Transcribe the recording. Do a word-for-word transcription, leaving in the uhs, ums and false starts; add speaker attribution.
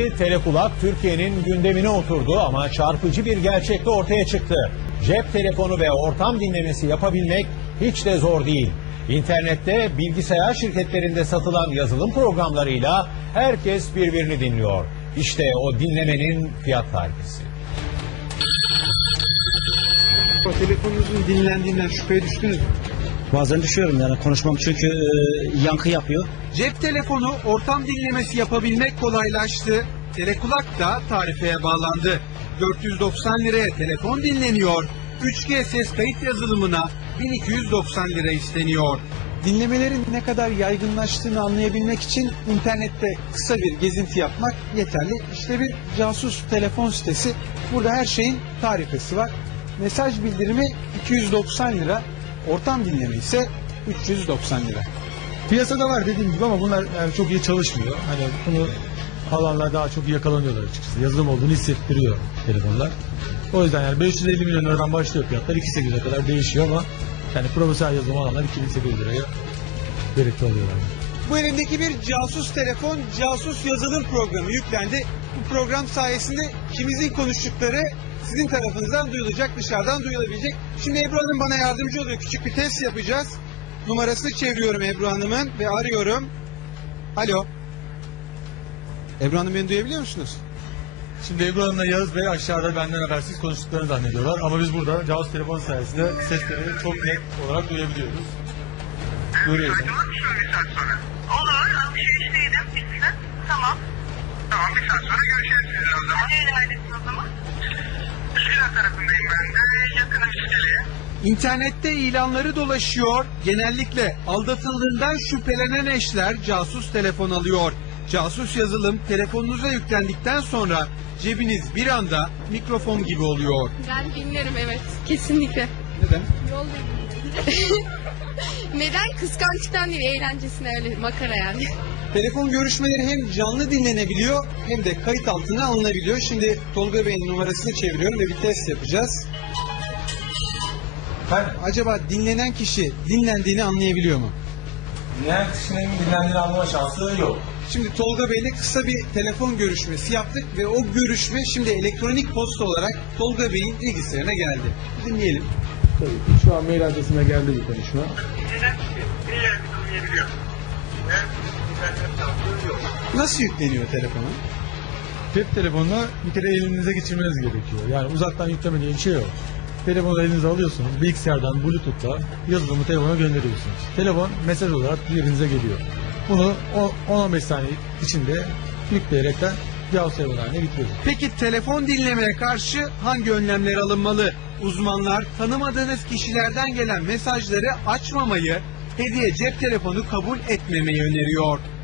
Speaker 1: Telekulak Türkiye'nin gündemine oturdu ama çarpıcı bir gerçek de ortaya çıktı. Cep telefonu ve ortam dinlemesi yapabilmek hiç de zor değil. İnternette bilgisayar şirketlerinde satılan yazılım programlarıyla herkes birbirini dinliyor. İşte o dinlemenin fiyat tarifesi.
Speaker 2: Telefonunuzun dinlendiğinden şüpheye düştünüz mü?
Speaker 3: Bazen düşüyorum yani konuşmam çünkü e, yankı yapıyor.
Speaker 2: Cep telefonu ortam dinlemesi yapabilmek kolaylaştı. Telekulak da tarifeye bağlandı. dört yüz doksan liraya telefon dinleniyor. üç G ses kayıt yazılımına bin iki yüz doksan lira isteniyor. Dinlemelerin ne kadar yaygınlaştığını anlayabilmek için internette kısa bir gezinti yapmak yeterli. İşte bir casus telefon sitesi. Burada her şeyin tarifesi var. Mesaj bildirimi iki yüz doksan lira, ortam dinleme ise üç yüz doksan lira.
Speaker 4: Piyasada var dediğim gibi ama bunlar yani çok iyi çalışmıyor. Hani bunu alanlar daha çok iyi yakalanıyorlar açıkçası. Yazılım olduğunu hissettiriyor telefonlar. O yüzden yani beş yüz elli milyon liradan başlıyor fiyatlar. iki bin sekiz yüze kadar değişiyor ama yani profesyonel yazılım alanlar iki bin sekiz yüz liraya gerekli alıyorlar.
Speaker 2: Bu elimdeki bir casus telefon, casus yazılım programı yüklendi. Bu program sayesinde ikimizin konuştukları sizin tarafınızdan duyulacak, dışarıdan duyulabilecek. Şimdi Ebru Hanım bana yardımcı oluyor. Küçük bir test yapacağız. Numarasını çeviriyorum Ebru Hanım'ın ve arıyorum. Alo. Ebru Hanım, beni duyabiliyor musunuz?
Speaker 4: Şimdi Ebru Hanım'la Yağız Bey aşağıda benden habersiz konuştuklarını zannediyorlar. Ama biz burada cihaz telefon sayesinde sesleri çok net olarak duyabiliyoruz. Duyuyoruz.
Speaker 5: Bir saat sonra. Olur. Alışverişteydim. Bitsin. Tamam. Tamam, bir saat sonra görüşürüz o zaman. Nerelerdesin o zaman? Üsküdar tarafındayım ben de. Yakınım İskele'ye.
Speaker 2: İnternette ilanları dolaşıyor. Genellikle aldatıldığından şüphelenen eşler casus telefon alıyor. Casus yazılım telefonunuza yüklendikten sonra cebiniz bir anda mikrofon gibi oluyor.
Speaker 6: Ben dinlerim, evet. Kesinlikle.
Speaker 2: Neden?
Speaker 6: Yol Neden? Kıskançlıktan değil, eğlencesine, öyle makara yani.
Speaker 2: Telefon görüşmeleri hem canlı dinlenebiliyor hem de kayıt altına alınabiliyor. Şimdi Tolga Bey'in numarasını çeviriyorum ve bir test yapacağız.
Speaker 4: Ben
Speaker 2: Acaba dinlenen kişi dinlendiğini anlayabiliyor mu?
Speaker 4: dinleyen kişinin dinlendiğini anlama şansı yok.
Speaker 2: Şimdi Tolga Bey'le kısa bir telefon görüşmesi yaptık ve o görüşme şimdi elektronik posta olarak Tolga Bey'in bilgisayarına geldi. Dinleyelim.
Speaker 4: Tabii ki. Şu an mail adresime geldi bir konuşma.
Speaker 5: Neden? Bir yerde dinleyebiliyor. Ben internet çalıştığı yok.
Speaker 2: Nasıl yükleniyor telefona?
Speaker 4: Cep telefonunu bir kere elinize geçirmeniz gerekiyor. Yani uzaktan yükleme diye bir şey yok. Telefonu elinize alıyorsunuz, bilgisayardan Bluetooth'la yazılımı telefona gönderiyorsunuz. Telefon mesaj olarak yerinize geliyor. Bunu on on beş saniye içinde yükleyerekten cihaz telefonu haline getiriyorsunuz.
Speaker 2: Peki telefon dinlemeye karşı hangi önlemler alınmalı? Uzmanlar tanımadığınız kişilerden gelen mesajları açmamayı, hediye cep telefonu kabul etmemeyi öneriyor.